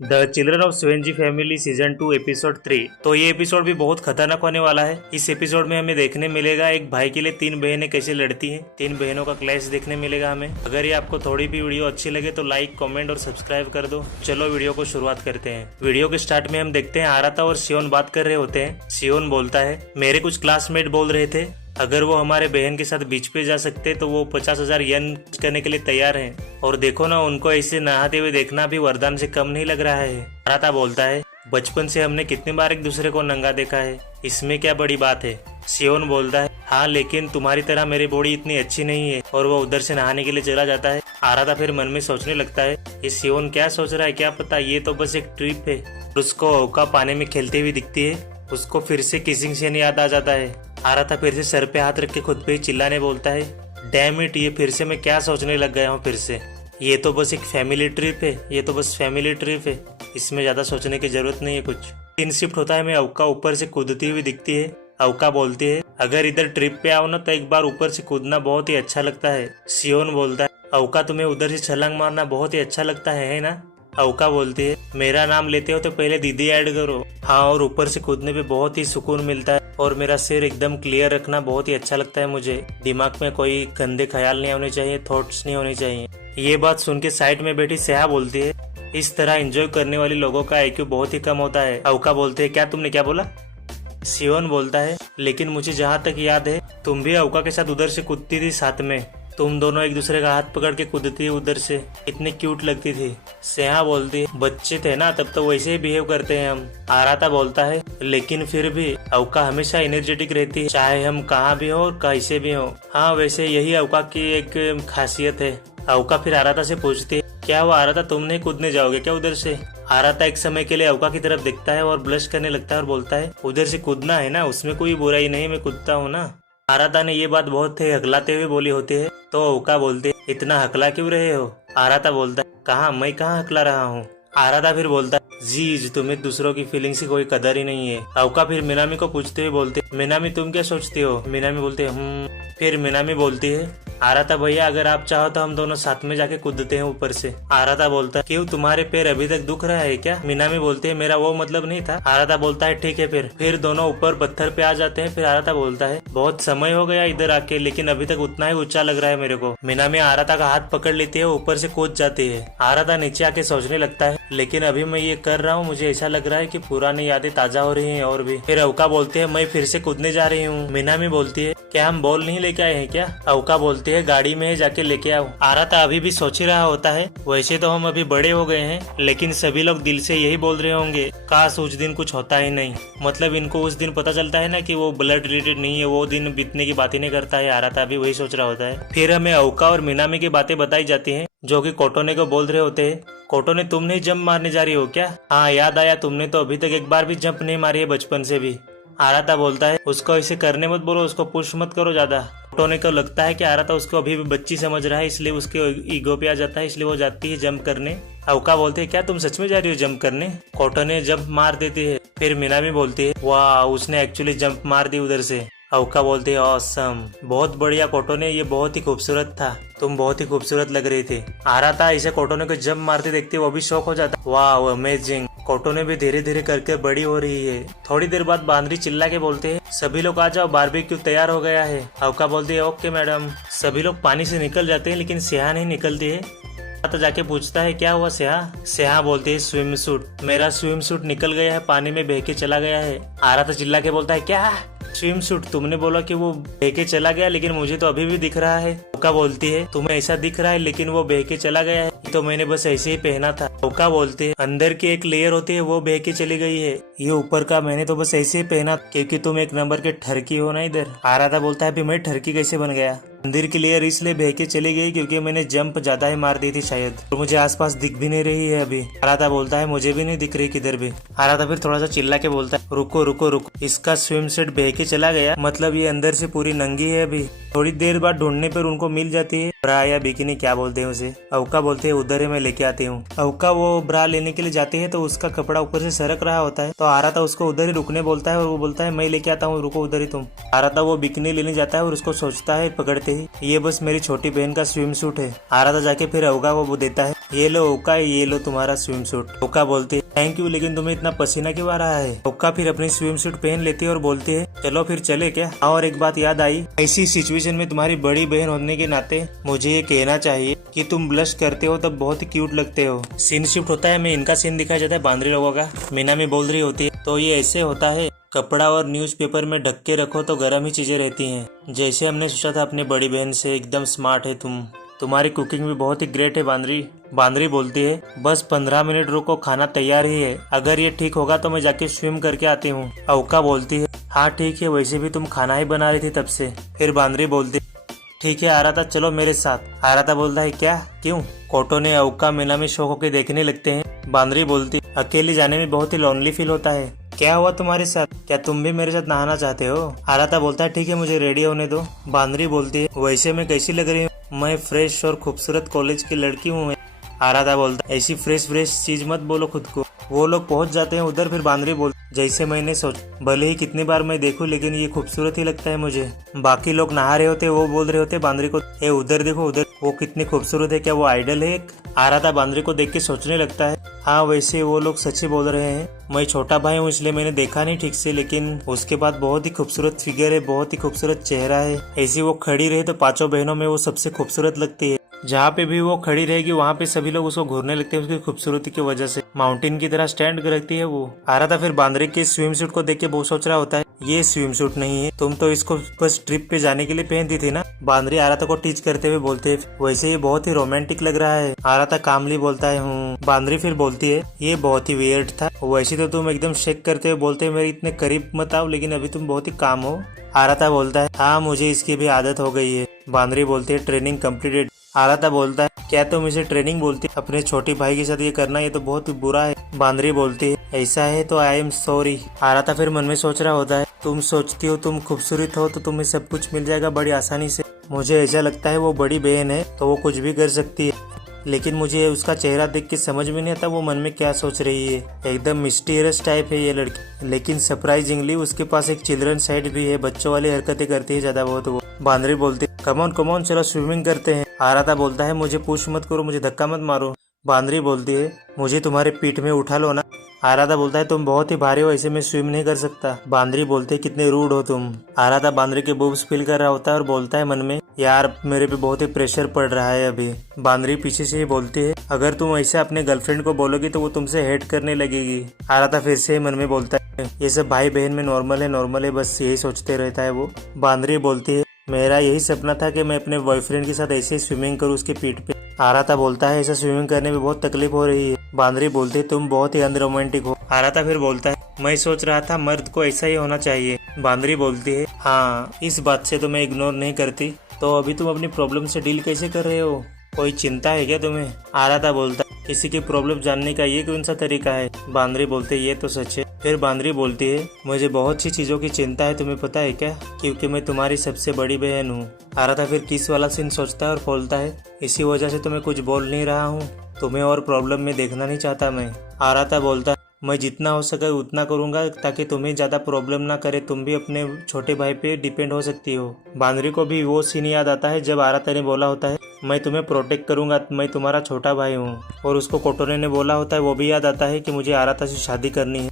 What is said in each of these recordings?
The children of Swenji family season 2 episode 3। तो ये episode भी बहुत खतरनाक होने वाला है। इस एपिसोड में हमें देखने मिलेगा एक भाई के लिए तीन बहनें कैसे लड़ती हैं। तीन बहनों का क्लैश देखने मिलेगा हमें। अगर ये आपको थोड़ी भी वीडियो अच्छी लगे तो लाइक, कमेंट और सब्सक्राइब कर दो। चलो वीडियो को शुरुआत करते हैं। वीडियो के स्टार्ट में हम देखते हैं आराता और सियोन बात कर रहे होते हैं। सियोन बोलता है, मेरे कुछ क्लासमेट बोल रहे थे अगर वो हमारे बहन के साथ बीच पे जा सकते तो वो 50,000 यन करने के लिए तैयार हैं। और देखो ना, उनको ऐसे नहाते हुए देखना भी वरदान से कम नहीं लग रहा है। आराता बोलता है, बचपन से हमने कितनी बार एक दूसरे को नंगा देखा है, इसमें क्या बड़ी बात है। सियोन बोलता है, हाँ लेकिन तुम्हारी तरह मेरी बॉडी इतनी अच्छी नहीं है। और वो उधर से नहाने के लिए चला जाता है। आराता फिर मन में सोचने लगता है, ये सियोन क्या सोच रहा है, क्या पता ये तो बस एक ट्रिप है। उसको ओका पानी में खेलते हुए दिखती है। उसको फिर से किसिंग सीन याद आ जाता है। आराता फिर से सर पे हाथ रख के खुद पे ही चिल्लाने बोलता है, डैम इट, ये फिर से मैं क्या सोचने लग गया हूँ फिर से। ये तो बस एक फैमिली ट्रिप है, ये तो बस फैमिली ट्रिप है, इसमें ज्यादा सोचने की जरूरत नहीं है कुछ। सीन शिफ्ट होता है में अवका ऊपर से कूदती हुई दिखती है। अवका बोलती है, अगर इधर ट्रिप पे आओ ना तो एक बार ऊपर से कूदना बहुत ही अच्छा लगता है। सियोन बोलता है, अवका तुम्हें उधर से छलांग मारना बहुत ही अच्छा लगता है ना। अवका बोलती है, मेरा नाम लेते हो तो पहले दीदी ऐड करो। हाँ, और ऊपर से कूदने पे बहुत ही सुकून मिलता है और मेरा सिर एकदम क्लियर रखना बहुत ही अच्छा लगता है मुझे। दिमाग में कोई गंदे ख्याल नहीं होने चाहिए, थॉट्स नहीं होने चाहिए। ये बात सुन के साइड में बैठी सेहा बोलती है, इस तरह एंजॉय करने वाले लोगों का IQ बहुत ही कम होता है। अवका बोलते है, क्या तुमने क्या बोला। सियोन बोलता है, लेकिन मुझे जहाँ तक याद है तुम भी अवका के साथ उधर से कूदती थी साथ में। तुम दोनों एक दूसरे का हाथ पकड़ के कूदती उधर से, इतनी क्यूट लगती थी। सेहा बोलती है, बच्चे थे ना तब तो वैसे ही बिहेव करते हैं हम। आराता बोलता है, लेकिन फिर भी अवका हमेशा एनर्जेटिक रहती है, चाहे हम कहाँ भी हो और कैसे भी हो। हाँ, वैसे यही अवका की एक खासियत है। अवका फिर आराता से पूछती है, क्या हुआ आराता, तुम नहीं कूदने जाओगे क्या उधर से। आराता एक समय के लिए अवका की तरफ देखता है और ब्लश करने लगता है और बोलता है, उधर से कूदना है ना, उसमें कोई बुराई नहीं, मैं कूदता हूँ ना। आराता ने ये बात बहुत हकलाते हुए बोली होती है तो अवका बोलते, इतना हकला क्यों रहे हो। आराता बोलता है, कहाँ, मैं कहाँ हकला रहा हूँ। आराता फिर बोलता है, जी तुम्हें दूसरों की फीलिंग्स की कोई कदर ही नहीं है। अवका फिर मिनामी को पूछते हुए बोलते, मिनामी तुम क्या सोचती हो। मिनामी बोलते, फिर मिनामी बोलती है, आराता भैया अगर आप चाहो तो हम दोनों साथ में जाके कूदते हैं ऊपर से। आराता बोलता है, क्यों तुम्हारे पैर अभी तक दुख रहा है क्या। मिनामी बोलती है, मेरा वो मतलब नहीं था। आराता बोलता है, ठीक है। फिर दोनों ऊपर पत्थर पे आ जाते हैं। फिर आराता बोलता है, बहुत समय हो गया इधर आके, लेकिन अभी तक उतना ही ऊंचा लग रहा है मेरे को। मिनामी आराता का हाथ पकड़ लेती है, ऊपर से कूद जाती है। आराता नीचे आके सोचने लगता है, लेकिन अभी मैं ये कर रहा हूँ मुझे ऐसा लग रहा है कि पुरानी यादें ताजा हो रही हैं और भी। फिर अवका बोलती है, मैं फिर से कूदने जा रही हूँ। मिनामी बोलती है, क्या हम बॉल नहीं लेके आए हैं क्या। अवका बोलती है, गाड़ी में जाके लेके आओ। आराता अभी भी सोच ही रहा होता है, वैसे तो हम अभी बड़े हो गए हैं, लेकिन सभी लोग दिल से यही बोल रहे होंगे, काश उस दिन कुछ होता ही नहीं। मतलब इनको उस दिन पता चलता है ना कि वो ब्लड रिलेटेड नहीं है, वो दिन बीतने की बात ही नहीं करता है। आराता भी वही सोच रहा होता है। फिर हमें अवका और मिनामी की बातें बताई जाती है, जो कि कोटोने को बोल रहे होते हैं, कोटोने तुम नहीं जंप मारने जा रही हो क्या। हाँ याद आया, तुमने तो अभी तक एक बार भी जंप नहीं मारी है बचपन से भी। आराता बोलता है, उसको ऐसे करने मत बोलो, उसको पुश मत करो ज्यादा। कोटोने को लगता है कि आराता उसको अभी भी बच्ची समझ रहा है, इसलिए उसके ईगो पे आ जाता है, इसलिए वो जाती है जंप करने। अवका बोलते है, क्या तुम सच में जा रही हो जंप करने। कोटोने जंप मार देती है। फिर मिनामी बोलती है, वाह उसने एक्चुअली जंप मार दी उधर से। अवका बोलते है, ऑसम, बहुत बढ़िया कोटोने, ये बहुत ही खूबसूरत था, तुम बहुत ही खूबसूरत लग रही थी। आराता इसे कोटोने को जंप मारते देखते वो भी शौक हो जाता, वाह अमेजिंग। कोटोने भी धीरे धीरे करके बड़ी हो रही है। थोड़ी देर बाद बांदरी चिल्ला के बोलते हैं, सभी लोग आ जाओ, बारबेक्यू तैयार हो गया है। अवका बोलती है, ओके मैडम। सभी लोग पानी से निकल जाते हैं, लेकिन सेहा नहीं निकलती है। तो जाके पूछता है, क्या हुआ सेहा। सेहा बोलती है, स्विम सूट, मेरा स्विम सूट निकल गया है, पानी में बह के चला गया है। आराता चिल्ला के बोलता है, क्या स्विम सूट, तुमने बोला कि वो बह के चला गया, लेकिन मुझे तो अभी भी दिख रहा है। अवका बोलती है, तुम्हें ऐसा दिख रहा है, लेकिन वो बह के चला गया है, तो मैंने बस ऐसे ही पहना था। अवका बोलती है, अंदर की एक लेयर होती है वो बह के चली गई है, ये ऊपर का मैंने तो बस ऐसे ही पहना क्योंकि तुम एक नंबर के ठरकी हो ना इधर। आराता बोलता है, अभी मैं ठरकी कैसे बन गया। मंदिर की लेयर इसलिए बह के चली गई क्योंकि मैंने जंप ज्यादा ही मार दी थी शायद, और मुझे आसपास दिख भी नहीं रही है अभी। आराता बोलता है, मुझे भी नहीं दिख रही किधर भी। आराता फिर थोड़ा सा चिल्ला के बोलता है, रुको रुको रुको, इसका स्विम सेट बह के चला गया, मतलब ये अंदर से पूरी नंगी है अभी। थोड़ी देर बाद ढूंढने पर उनको मिल जाती है ब्रा या बिकिनी, क्या बोलते हैं उसे। अवका बोलते हैं, उधर है मैं लेके आती हूँ। अवका वो ब्रा लेने के लिए जाती है तो उसका कपड़ा ऊपर से सरक रहा होता है, तो आराता उसको उधर ही रुकने बोलता है और वो बोलता है, मैं लेके आता हूँ, रुको उधर ही तुम। आराता वो बिकिनी लेने जाता है और उसको सोचता है पकड़ते ही, ये बस मेरी छोटी बहन का स्विम सूट है। आराधा जाके फिर अवका को वो देता है, ये लो ओका, ये लो तुम्हारा स्विम सूट। ओका बोलती है थैंक यू, लेकिन तुम्हें इतना पसीना क्यों आ रहा है। ओका फिर अपनी स्विम सूट पहन लेती है और बोलती है चलो फिर चले क्या। और एक बात याद आई, ऐसी सिचुएशन में तुम्हारी बड़ी बहन होने के नाते मुझे ये कहना चाहिए कि तुम ब्लश करते हो तब बहुत ही क्यूट लगते हो। सीन शिफ्ट होता है, मैं इनका सीन दिखाया जाता है बांद्री लोगों का। मीना में बोल रही होती है तो ये ऐसे होता है, कपड़ा और न्यूज़पेपर में ढक के रखो तो गर्म ही चीजें रहती हैं। जैसे हमने सोचा था अपनी बड़ी बहन से, एकदम स्मार्ट है तुम, तुम्हारी कुकिंग भी बहुत ही ग्रेट है बांद्री। बांद्री बोलती है बस 15 मिनट रुको, खाना तैयार ही है, अगर ये ठीक होगा तो मैं जाके स्विम करके आती हूँ। अवका बोलती है हाँ ठीक है, वैसे भी तुम खाना ही बना रही थी तब से। फिर बांद्री बोलती ठीक है आराधा चलो मेरे साथ। आराधा बोलता है क्या, क्यों। कोटो ने अवका मीना में शौक होकर देखने लगते हैं। बांद्री बोलती अकेले जाने में बहुत ही लोनली फील होता है, क्या हुआ तुम्हारे साथ, क्या तुम भी मेरे साथ नहाना चाहते हो। आराधा बोलता है ठीक है मुझे रेडी होने दो। बांद्री बोलती है वैसे मैं कैसी लग रही हूँ, मैं फ्रेश और खूबसूरत कॉलेज की लड़की हूँ। आराधा बोलता है ऐसी फ्रेश चीज मत बोलो खुद को। वो लोग पहुंच जाते हैं उधर। फिर बांद्री बोल जैसे मैंने सोच, भले ही कितनी बार मैं देखूं लेकिन ये खूबसूरत ही लगता है मुझे। बाकी लोग नहा रहे होते, वो बोल रहे होते बांद्री को ए उधर देखो उधर, वो कितनी खूबसूरत है, क्या वो आइडल है एक। आराधा बांद्री को देख के सोचने लगता है हाँ वैसे वो लोग सच ही बोल रहे हैं, मैं छोटा भाई हूँ इसलिए मैंने देखा नहीं ठीक से, लेकिन उसके बाद बहुत ही खूबसूरत फिगर है, बहुत ही खूबसूरत चेहरा है। ऐसी वो खड़ी रहे तो पांचों बहनों में वो सबसे खूबसूरत लगती है। जहाँ पे भी वो खड़ी रहेगी वहाँ पे सभी लोग उसको घूरने लगते हैं उसकी खूबसूरती की वजह से। माउंटेन की तरह स्टैंड रखती है वो। आराधा फिर बांद्री के स्विम सूट को देख के बहुत सोच रहा होता है ये स्विम सूट नहीं है, तुम तो इसको बस ट्रिप पे जाने के लिए पहनती थी ना। बांद्री आराधा को टीच करते हुए बोलते है वैसे ये बहुत ही रोमांटिक लग रहा है। आराधा कामली बोलता है हूँ। बांद्री फिर बोलती है ये बहुत ही वियर्ड था, वैसे तो तुम एकदम शेक करते हुए बोलते मेरे इतने करीब मत आओ, लेकिन अभी तुम बहुत ही काम हो। आराधा बोलता है हाँ मुझे इसकी भी आदत हो गई है। बांद्री बोलती है ट्रेनिंग कम्प्लीटेड। आराधा बोलता है क्या तुम इसे ट्रेनिंग बोलती, अपने छोटे भाई के साथ ये करना ये तो बहुत ही बुरा है। बांद्री बोलती है ऐसा है तो आई एम सॉरी। आराधा फिर मन में सोच रहा होता है तुम सोचती हो तुम खूबसूरत हो तो तुम्हें सब कुछ मिल जाएगा बड़ी आसानी से, मुझे ऐसा लगता है वो बड़ी बहन है तो वो कुछ भी कर सकती है, लेकिन मुझे उसका चेहरा देख के समझ में नहीं आता वो मन में क्या सोच रही है। एकदम मिस्टीरियस टाइप है ये लड़की, लेकिन सरप्राइजिंगली उसके पास एक चिल्ड्रन साइड भी है, बच्चों वाली हरकतें करती है ज्यादा बहुत वो। बांद्री बोलती कमॉन चलो स्विमिंग करते हैं। आराधा बोलता है मुझे पुश मत करो, मुझे धक्का मत मारो। बांद्री बोलती है मुझे तुम्हारे पीठ में उठा लो ना। आराधा बोलता है तुम बहुत ही भारी हो, ऐसे में स्विम नहीं कर सकता। बांद्री बोलते है कितने रूड हो तुम। आराधा बांद्री के बूब्स फील कर रहा होता है और बोलता है मन में यार मेरे पे बहुत ही प्रेशर पड़ रहा है अभी। बांद्री पीछे से ही बोलती है अगर तुम ऐसे अपने गर्लफ्रेंड को बोलोगी तो वो तुमसे हेट करने लगेगी। आराधा फिर से मन में बोलता है ये सब भाई बहन में नॉर्मल है, बस यही सोचते रहता है वो। बांद्री बोलती है मेरा यही सपना था कि मैं अपने बॉयफ्रेंड के साथ ऐसे स्विमिंग करूँ उसके पीठ पे। आराधा बोलता है ऐसा स्विमिंग करने में बहुत तकलीफ हो रही है। बांद्री बोलती है तुम बहुत ही अनरोमांटिक हो। आराधा फिर बोलता है मैं सोच रहा था मर्द को ऐसा ही होना चाहिए। बांद्री बोलती है हाँ इस बात से तो मैं इग्नोर नहीं करती, तो अभी तुम अपनी प्रॉब्लम से डील कैसे कर रहे हो, कोई चिंता है क्या तुम्हें। आराधा बोलता है किसी की प्रॉब्लम जानने का ये कौन सा तरीका है। बांद्री बोलते ये तो सच है। फिर बांद्री बोलती है मुझे बहुत सी चीजों की चिंता है, तुम्हें पता है क्या, क्योंकि मैं तुम्हारी सबसे बड़ी बहन हूँ। आराधा फिर किस वाला सीन सोचता है और बोलता है इसी वजह से तो मैं कुछ बोल नहीं रहा हूँ, तुम्हें और प्रॉब्लम में देखना नहीं चाहता मैं। आराधा बोलता है मैं जितना हो सके उतना करूंगा ताकि तुम्हें ज्यादा प्रॉब्लम ना करे, तुम भी अपने छोटे भाई पे डिपेंड हो सकती हो। बांद्री को भी वो सीन याद आता है जब आराधा ने बोला होता है मैं तुम्हें प्रोटेक्ट करूंगा, मैं तुम्हारा छोटा भाई हूँ, और उसको कोटोने ने बोला होता है वो भी याद आता है कि मुझे आराधा से शादी करनी है।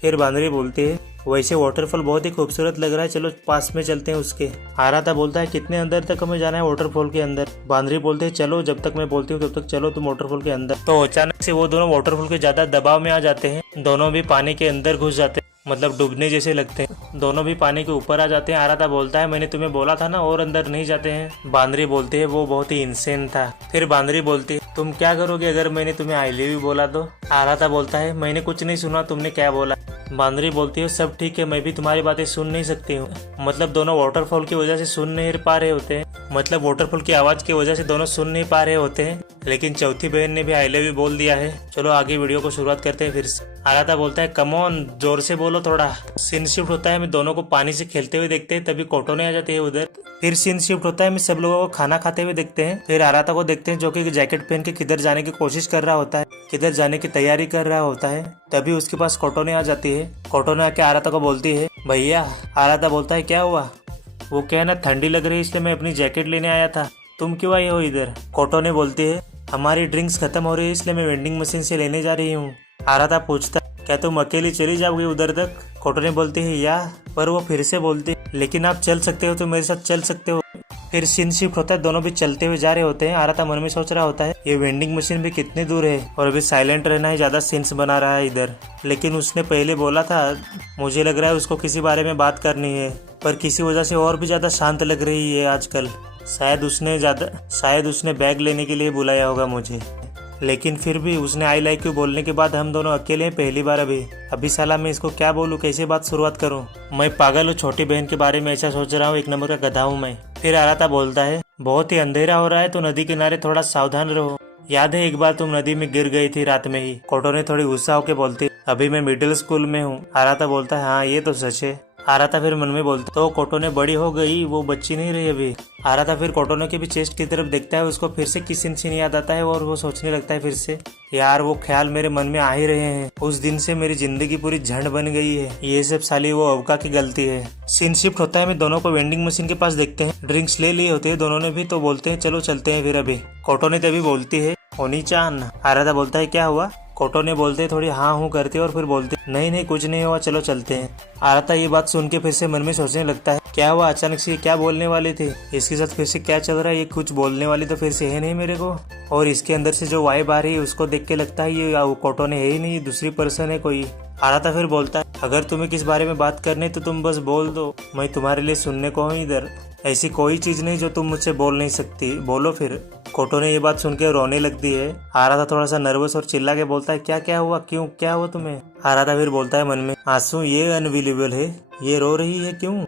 फिर बांद्री बोलती है वैसे वाटरफॉल बहुत ही खूबसूरत लग रहा है, चलो पास में चलते हैं उसके। आराधा बोलता है कितने अंदर तक हमें जाना है वाटरफॉल के अंदर। बांद्री बोलते हैं चलो जब तक मैं बोलती हूँ तब तक चलो तुम वाटरफॉल के अंदर। तो अचानक से वो दोनों वाटरफॉल के ज्यादा दबाव में आ जाते हैं, दोनों भी पानी के अंदर घुस जाते हैं, मतलब डूबने जैसे लगते हैं, दोनों भी पानी के ऊपर आ जाते हैं। आराधा बोलता है मैंने तुम्हें बोला था ना और अंदर नहीं जाते हैं। बांद्री बोलती है वो बहुत ही इंसेन था। फिर बांद्री बोलती है तुम क्या करोगे अगर मैंने तुम्हें आई लव यू बोला तो। आराधा बोलता है मैंने कुछ नहीं सुना, तुमने क्या बोला। बांद्री बोलती है सब ठीक है, मैं भी तुम्हारी बातें सुन नहीं सकती हूँ। मतलब दोनों वाटरफॉल की वजह से सुन नहीं पा रहे होते हैं, मतलब वाटरफॉल की आवाज की वजह से दोनों सुन नहीं पा रहे होते हैं, लेकिन चौथी बहन ने भी आई लव यू बोल दिया है। चलो आगे वीडियो को शुरुआत करते हैं फिर से। आराधा बोलता है कम ऑन जोर से बोलो थोड़ा। सीन शिफ्ट होता है, मैं दोनों को पानी से खेलते हुए देखते हैं, तभी कोटोने आ जाती है उधर। फिर सीन शिफ्ट होता है, मैं सब लोगों को खाना खाते हुए देखते हैं। फिर आराधा को देखते हैं जो कि जैकेट पहन के किधर जाने की कोशिश कर रहा होता है, किधर जाने की तैयारी कर रहा होता है। तभी उसके पास कोटोने आ जाती है। कोटोने आके आराधा को बोलती है भैया। आराधा बोलता है क्या हुआ। वो क्या है ना, ठंडी लग रही है इसलिए मैं अपनी जैकेट लेने आया था। तुम क्यों आई हो इधर? कोटोने बोलती है हमारी ड्रिंक्स खत्म हो रही है इसलिए मैं वेंडिंग मशीन से लेने जा रही हूँ। आराधा पूछता क्या तुम अकेली चली जाओगी उधर तक? कोटोने बोलती है या, पर वो फिर से बोलती लेकिन आप चल सकते हो तो मेरे साथ चल सकते हो। फिर सीन शिफ्ट होता है, दोनों भी चलते हुए जा रहे होते हैं। आराधा मन में सोच रहा होता है ये वेंडिंग मशीन भी कितनी दूर है और अभी साइलेंट रहना ही ज्यादा सीन्स बना रहा है इधर। लेकिन उसने पहले बोला था, मुझे लग रहा है उसको किसी बारे में बात करनी है, पर किसी वजह से और भी ज्यादा शांत लग रही है आजकल। शायद उसने बैग लेने के लिए बुलाया होगा मुझे। लेकिन फिर भी उसने आई लाइक यू बोलने के बाद हम दोनों अकेले हैं पहली बार। अभी साला मैं इसको क्या बोलूँ, कैसे बात शुरुआत करूँ? मैं पागल हूँ, छोटी बहन के बारे में ऐसा सोच रहा हूँ, एक नंबर का गधा हूँ मैं। फिर आराधा बोलता है बहुत ही अंधेरा हो रहा है तो नदी किनारे थोड़ा सावधान रहो। याद है एक बार तुम नदी में गिर गई थी रात में ही? कोटोने थोड़ी गुस्सा होकर बोलती अभी मैं मिडिल स्कूल में हूँ। आराधा बोलता है हाँ ये तो सच है। आराधा फिर मन में बोलता तो कोटोने बड़ी हो गई, वो बच्ची नहीं रही अभी। आराधा फिर कोटोने के भी चेस्ट की तरफ देखता है, उसको फिर से किसी सीन याद आता है और वो सोचने लगता है फिर से यार वो ख्याल मेरे मन में आ ही रहे हैं। उस दिन से मेरी जिंदगी पूरी झंड बन गई है, ये सब साली वो अवका की गलती है। सीन शिफ्ट होता है, मैं दोनों को वेंडिंग मशीन के पास देखते हैं। ड्रिंक्स ले लिए होते हैं दोनों ने भी, तो बोलते हैं चलो चलते हैं फिर अभी। कोटोने तभी बोलती है होनी चाहन। आराधा बोलता है क्या हुआ? कोटोने बोलते थोड़ी हाँ हूँ करते और फिर बोलते नहीं कुछ नहीं हुआ चलो चलते हैं। आराधा ये बात सुन के फिर से मन में सोचने लगता है क्या हुआ अचानक से, क्या बोलने वाले थे इसके साथ, फिर से क्या चल रहा है, ये कुछ बोलने वाली तो फिर से है नहीं मेरे को। और इसके अंदर से जो वाइब आ रही है उसको देख के लगता है ये कोटोने है ही नहीं, दूसरी पर्सन है कोई। आराधा फिर बोलता है अगर तुम्हें किस बारे में बात करनी तो तुम बस बोल दो, मैं तुम्हारे लिए सुनने को हूँ इधर। ऐसी कोई चीज नहीं जो तुम मुझसे बोल नहीं सकती, बोलो फिर। कोटोने ये बात सुन के रोने लगती है। आराधा थोड़ा सा नर्वस और चिल्ला के बोलता है क्या हुआ, क्यों क्या हुआ तुम्हें? आराधा फिर बोलता है मन में आंसू ये अनबिलीवेबल है, ये रो रही है क्यों?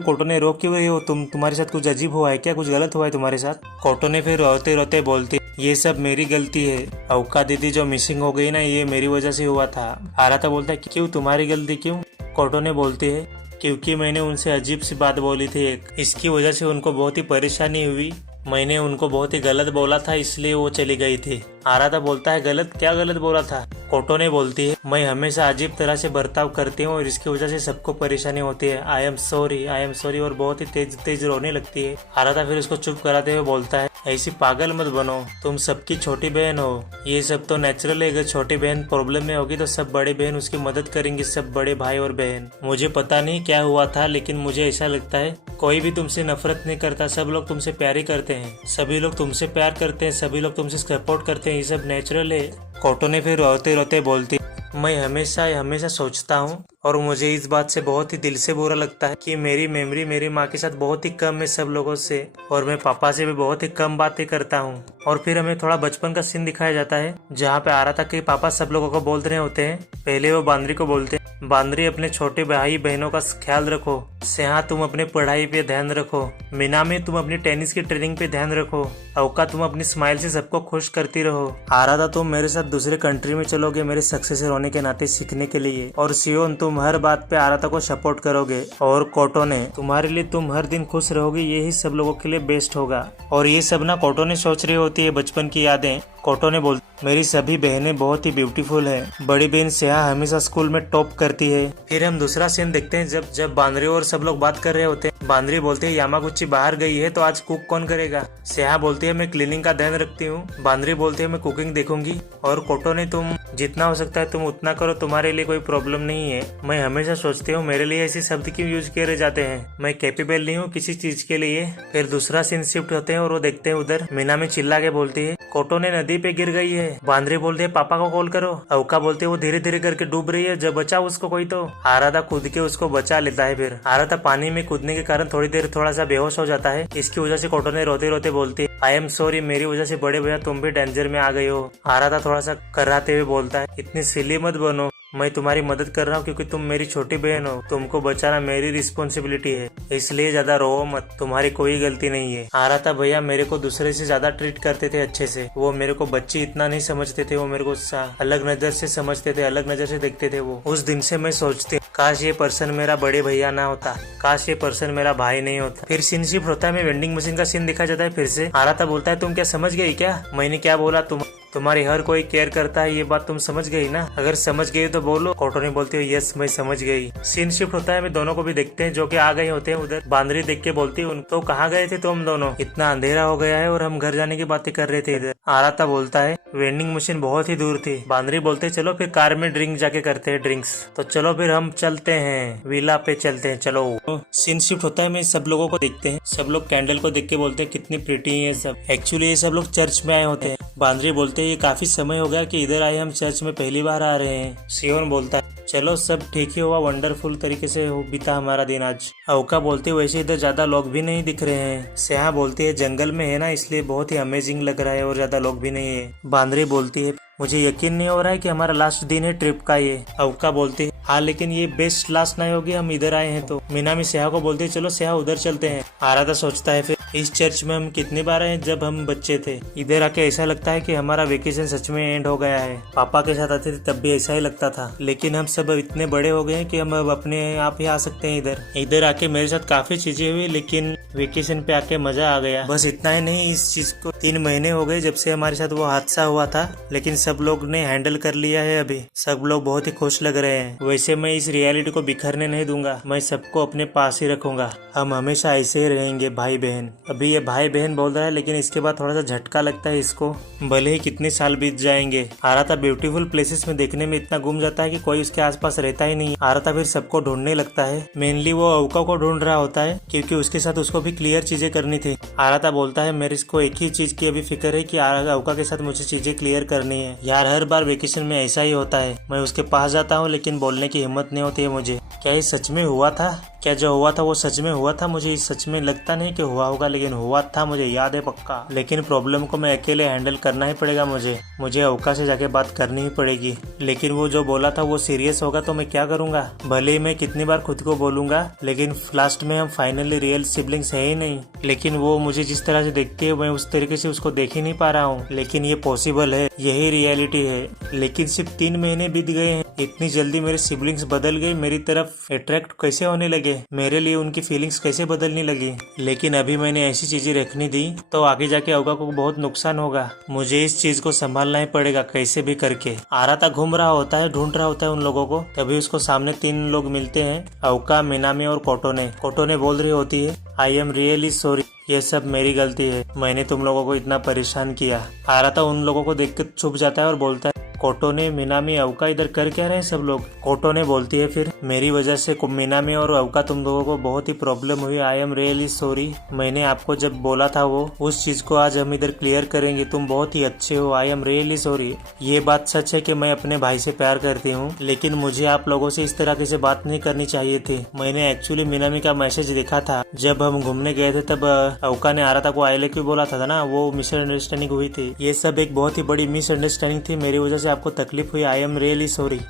कोटोने रो क्यों रही हो? तुम्हारे साथ कुछ अजीब हुआ है क्या, कुछ गलत हुआ है तुम्हारे साथ? कोटोने फिर रोते रोते बोलती ये सब मेरी गलती है, अवका दीदी जो मिसिंग हो गई ना ये मेरी वजह से हुआ था। आराधा बोलता है क्यों तुम्हारी गलती क्यों? कोटोने बोलती है क्योंकि मैंने उनसे अजीब सी बात बोली थी एक, इसकी वजह से उनको बहुत ही परेशानी हुई, मैंने उनको बहुत ही गलत बोला था इसलिए वो चली गई थी। आराधा बोलता है गलत, क्या गलत बोला था? कोटोने बोलती है मैं हमेशा अजीब तरह से बर्ताव करती हूँ और इसकी वजह से सबको परेशानी होती है, आई एम सॉरी, और बहुत ही तेज रोने लगती है। आराधा फिर उसको चुप कराते हुए बोलता है ऐसी पागल मत बनो, तुम सबकी छोटी बहन हो, ये सब तो नेचुरल है। अगर छोटी बहन प्रॉब्लम में होगी तो सब बड़े बहन उसकी मदद करेंगे, सब बड़े भाई और बहन। मुझे पता नहीं क्या हुआ था लेकिन मुझे ऐसा लगता है कोई भी तुमसे नफरत नहीं करता, सब लोग तुमसे प्यार ही करते हैं, सभी लोग तुमसे प्यार करते हैं, सभी लोग तुमसे सपोर्ट करते हैं, ये सब नेचुरल है। कोटोने फिर रोते रोते बोलती मैं हमेशा सोचता हूँ और मुझे इस बात से बहुत ही दिल से बुरा लगता है कि मेरी मेमोरी मेरी माँ के साथ बहुत ही कम है सब लोगों से, और मैं पापा से भी बहुत ही कम बातें करता हूँ। और फिर हमें थोड़ा बचपन का सीन दिखाया जाता है जहाँ पे आराधा के पापा सब लोगों को बोल रहे होते हैं। पहले वो बांद्री को बोलते हैं बांद्री अपने छोटे भाई बहनों का ख्याल रखो, सेहा तुम अपने पढ़ाई पे ध्यान रखो, मीना में तुम अपनी टेनिस की ट्रेनिंग पे ध्यान रखो, अवका तुम अपनी स्माइल से सबको खुश करती रहो, आराधा तुम मेरे साथ दूसरे कंट्री में चलोगे मेरे सक्सेस होने के नाते सीखने के लिए, और सियोन तुम हर बात पे आराधा को सपोर्ट करोगे, और कोटोने तुम्हारे लिए तुम हर दिन खुश रहोगे, यही सब लोगों के लिए बेस्ट होगा। और ये सब ना कोटोने सोच रही होती है बचपन की यादें। कोटोने बोलती मेरी सभी बहनें बहुत ही ब्यूटीफुल है, बड़ी बहन सेहा हमेशा स्कूल में टॉप करती है। फिर हम दूसरा सीन देखते हैं जब बांद्री और सब लोग बात कर रहे होते हैं। बांद्री बोलते हैं यामागुची बाहर गई है तो आज कुक कौन करेगा? सेहा बोलती है मैं क्लीनिंग का ध्यान रखती हूँ। बांद्री बोलती है मैं कुकिंग देखूंगी। और कोटोने तुम जितना हो सकता है तुम उतना करो, तुम्हारे लिए कोई प्रॉब्लम नहीं है। मैं हमेशा सोचती हूँ मेरे लिए ऐसे शब्द क्यों यूज किए जाते हैं, मैं कैपेबल नहीं हूँ किसी चीज के लिए। फिर दूसरा सीन शिफ्ट होते हैं और वो देखते हैं उधर मीना में चिल्ला के बोलती है कोटोने नदी पे गिर गई है। बांद्री बोलते है पापा को कॉल करो। अवका बोलते है वो धीरे धीरे करके डूब रही है, जब बचाओ उसको कोई तो। आराधा कूद के उसको बचा लेता है। फिर आराधा पानी में कूदने के कारण थोड़ी देर थोड़ा सा बेहोश हो जाता है। इसकी वजह से कोटोने रोते रोते बोलती है आई एम सॉरी, मेरी वजह से बड़े भैया तुम भी डेंजर में आ गए हो। आराधा थोड़ा सा कराते हुए बोलता है इतनी सिली मत बनो, मैं तुम्हारी मदद कर रहा हूँ क्योंकि तुम मेरी छोटी बहन हो, तुमको बचाना मेरी रिस्पॉन्सिबिलिटी है, इसलिए ज्यादा रो मत, तुम्हारी कोई गलती नहीं है। आराधा भैया मेरे को दूसरे से ज्यादा ट्रीट करते थे अच्छे से, वो मेरे को बच्ची इतना नहीं समझते थे, वो मेरे को अलग नजर से समझते थे, अलग नजर से देखते थे वो। उस दिन से मैं सोचती काश ये पर्सन मेरा बड़े भैया ना होता, काश ये पर्सन मेरा भाई नहीं होता। फिर सीन शिफ्ट होता है, मैं वेंडिंग मशीन का सीन दिखा जाता है। फिर से आराधा बोलता है तुम क्या समझ गई क्या, मैंने क्या बोला? तुम तुम्हारी हर कोई केयर करता है, ये बात तुम समझ गई ना? अगर समझ गई तो बोलो। कोटोनी बोलती है यस मैं समझ गई। सीन शिफ्ट होता है, हम दोनों को भी देखते हैं जो कि आ गए होते हैं उधर। बांदरी देख के बोलती है तो कहाँ गए थे तुम दोनों? इतना अंधेरा हो गया है और हम घर जाने की बातें कर रहे थे इधर। आराता बोलता है वेंडिंग मशीन बहुत ही दूर थी। बांदरी बोलते चलो फिर कार में ड्रिंक जाके करते हैं ड्रिंक्स। तो चलो फिर हम चलते हैं, विला पे चलते हैं चलो। सीन शिफ्ट होता है, मैं सब लोगों को देखते हैं। सब लोग कैंडल को देख के बोलते हैं कितनी प्रिटी है सब। एक्चुअली ये सब लोग चर्च में आए होते हैं। बांदरी बोलते हैं ये काफी समय हो गया कि इधर आए, हम चर्च में पहली बार आ रहे हैं। सियोन बोलता है चलो सब ठीक ही हुआ, वंडरफुल तरीके से हो बीता हमारा दिन आज। अवका बोलती है वैसे इधर ज्यादा लोग भी नहीं दिख रहे हैं। स्याहा बोलती है जंगल में है ना इसलिए बहुत ही अमेजिंग लग रहा है और ज्यादा लोग भी नहीं है। बांदरी बोलती है मुझे यकीन नहीं हो रहा है कि हमारा लास्ट दिन है ट्रिप का ये। अवका बोलती है हाँ लेकिन ये बेस्ट लास्ट नहीं होगी, हम इधर आए हैं तो। मीनामी स्याहा को बोलती है चलो स्याहा उधर चलते हैं। आराधा सोचता है फिर इस चर्च में हम कितनी बार आए जब हम बच्चे थे, इधर आके ऐसा लगता है कि हमारा वेकेशन सच में एंड हो गया है। पापा के साथ आते थे तब भी ऐसा ही लगता था, लेकिन हम सब इतने बड़े हो गए हैं कि हम अब अपने आप ही आ सकते हैं इधर। इधर आके मेरे साथ काफी चीजें हुई लेकिन वेकेशन पे आके मजा आ गया। बस इतना ही नहीं, इस चीज को 3 महीने हो गए जब से हमारे साथ वो हादसा हुआ था, लेकिन सब लोग ने हैंडल कर लिया है। अभी सब लोग बहुत ही खुश लग रहे हैं। वैसे मैं इस रियलिटी को बिखरने नहीं दूंगा, मैं सबको अपने पास ही रखूंगा। हम हमेशा ऐसे ही रहेंगे भाई बहन। अभी ये भाई बहन बोल रहा है लेकिन इसके बाद थोड़ा सा झटका लगता है इसको, भले ही कितने साल बीत जाएंगे। आराता ब्यूटीफुल प्लेसेस में देखने में इतना गुम जाता है कि कोई उसके आसपास रहता ही नहीं। आराता फिर सबको ढूंढने लगता है। मेनली वो अवका को ढूंढ रहा होता है क्योंकि उसके साथ उसको भी क्लियर चीजें करनी थी। आराता बोलता है मेरे को एक ही चीज की अभी फिक्र है कि अवका के साथ मुझे चीजें क्लियर करनी है। यार हर बार वेकेशन में ऐसा ही होता है, मैं उसके पास जाता हूँ लेकिन बोलने की हिम्मत नहीं होती है मुझे। क्या ये सच में हुआ था? क्या जो हुआ था वो सच में हुआ था? मुझे सच में लगता नहीं कि हुआ होगा, लेकिन हुआ था, मुझे याद है पक्का। लेकिन प्रॉब्लम को मैं अकेले हैंडल करना ही पड़ेगा। मुझे अवका से जाके बात करनी ही पड़ेगी। लेकिन वो जो बोला था वो सीरियस होगा तो मैं क्या करूंगा? भले ही मैं कितनी बार खुद को बोलूंगा लेकिन लास्ट में हम फाइनली रियल सिबलिंग्स है ही नहीं। लेकिन वो मुझे जिस तरह से देखती है मैं उस तरीके से उसको देख ही नहीं पा रहा हूँ। लेकिन ये पॉसिबल है, यही रियलिटी है। लेकिन सिर्फ 3 महीने बीत गए हैं, इतनी जल्दी मेरे सिबलिंग्स बदल गए, मेरी तरफ अट्रैक्ट कैसे होने लगे, मेरे लिए उनकी फीलिंग्स कैसे बदलने लगी। लेकिन अभी मैंने ऐसी चीजें रखनी थी तो आगे जाके अवका को बहुत नुकसान होगा। मुझे इस चीज को संभालना ही पड़ेगा कैसे भी करके। आराता घूम रहा होता है, ढूंढ रहा होता है उन लोगों को, तभी उसको सामने 3 लोग मिलते हैं, अवका, मीनामी और कोटोने। कोटोने बोल रही होती है आई एम रियली सॉरी, ये सब मेरी गलती है, मैंने तुम लोगों को इतना परेशान किया। आराता उन लोगों को देख कर छुप जाता है और बोलता है कोटोने, मीनामी, अवका इधर कर क्या रहे हैं सब लोग? कोटोने बोलती है फिर मेरी वजह से मीनामी और अवका तुम लोगों को बहुत ही प्रॉब्लम हुई, आई एम रियली सॉरी। मैंने आपको जब बोला था वो उस चीज को आज हम इधर क्लियर करेंगे, तुम बहुत ही अच्छे हो, आई एम रियली सॉरी। ये बात सच है कि मैं अपने भाई से प्यार करती हूँ, लेकिन मुझे आप लोगों से इस तरह से बात नहीं करनी चाहिए थी। मैंने एक्चुअली मीनामी का मैसेज देखा था जब हम घूमने गए थे, तब अवका ने आराता को आई लव यू बोला था ना, वो मिसअंडरस्टैंडिंग हुई थी। ये सब एक बहुत ही बड़ी मिसअंडरस्टैंडिंग थी, मेरी वजह से आपको तकलीफ हुई, आई एम रियली सॉरी।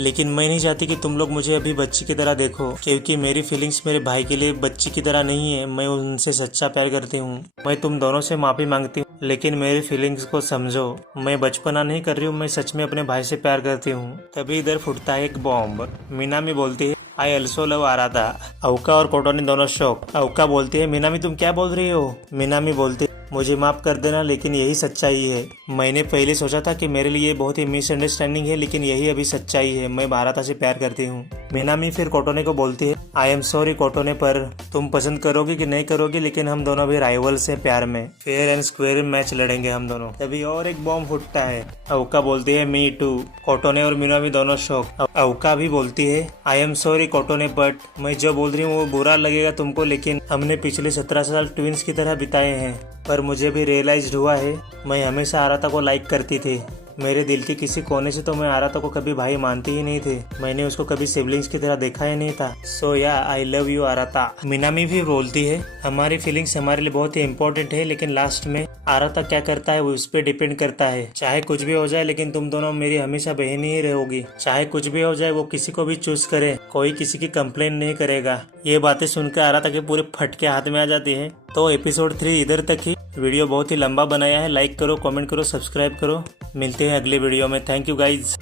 लेकिन मैं नहीं चाहती कि तुम लोग मुझे अभी बच्ची की तरह देखो, क्योंकि मेरी फीलिंग्स मेरे भाई के लिए बच्ची की तरह नहीं है। मैं उनसे सच्चा प्यार करती हूँ। मैं तुम दोनों से माफी मांगती हूँ, लेकिन मेरी फीलिंग्स को समझो। मैं बचपना नहीं कर रही हूँ, मैं सच में अपने भाई से प्यार करती हूँ। तभी इधर फुटता है एक बॉम्ब। मीनामी बोलती है आई ऑल्सो लव आराधा। अवका और कोटोनी दोनों शौक। अवका बोलती है मीनामी तुम क्या बोल रही हो? मीनामी बोलती मुझे माफ कर देना, लेकिन यही सच्चाई है। मैंने पहले सोचा था कि मेरे लिए बहुत ही मिसअंडरस्टैंडिंग है, लेकिन यही अभी सच्चाई है, मैं आराधा से प्यार करती हूँ। मीनामी फिर कोटोने को बोलती है आई एम सॉरी कोटोने, पर तुम पसंद करोगी कि नहीं करोगी, लेकिन हम दोनों भी राइवल्स हैं प्यार में, फेयर एंड स्क्वेयर मैच लड़ेंगे हम दोनों। तभी और एक बॉम्ब फूटता है। अवका बोलती है मी टू। कोटोने और मीनामी दोनों शौक। अवका भी बोलती है आई एम सॉरी कोटोने, बट मैं जो बोल रही हूँ वो बुरा लगेगा तुमको, लेकिन हमने पिछले 17 साल ट्विंस की तरह बिताए हैं। पर मुझे भी रियलाइज हुआ है मैं हमेशा आराता को लाइक करती थी। मेरे दिल के किसी कोने से तो मैं आराता को कभी भाई मानती ही नहीं थी। मैंने उसको कभी सिबलिंग्स की तरह देखा ही नहीं था। सो या आई लव यू आराता। मीनामी भी बोलती है हमारी फीलिंग्स हमारे लिए बहुत ही इम्पोर्टेंट है, लेकिन लास्ट में आराता क्या करता है वो उस पर डिपेंड करता है। चाहे कुछ भी हो जाए, लेकिन तुम दोनों मेरी हमेशा बहन ही रहोगी। चाहे कुछ भी हो जाए, वो किसी को भी चूज करे, कोई किसी की कंप्लेन नहीं करेगा। ये बातें सुनकर आराता के पूरे फटके हाथ में आ जाती है। तो एपिसोड 3 इधर तक ही। वीडियो बहुत ही लंबा बनाया है, लाइक करो, कमेंट करो, सब्सक्राइब करो। मिलते हैं अगले वीडियो में। Thank you guys.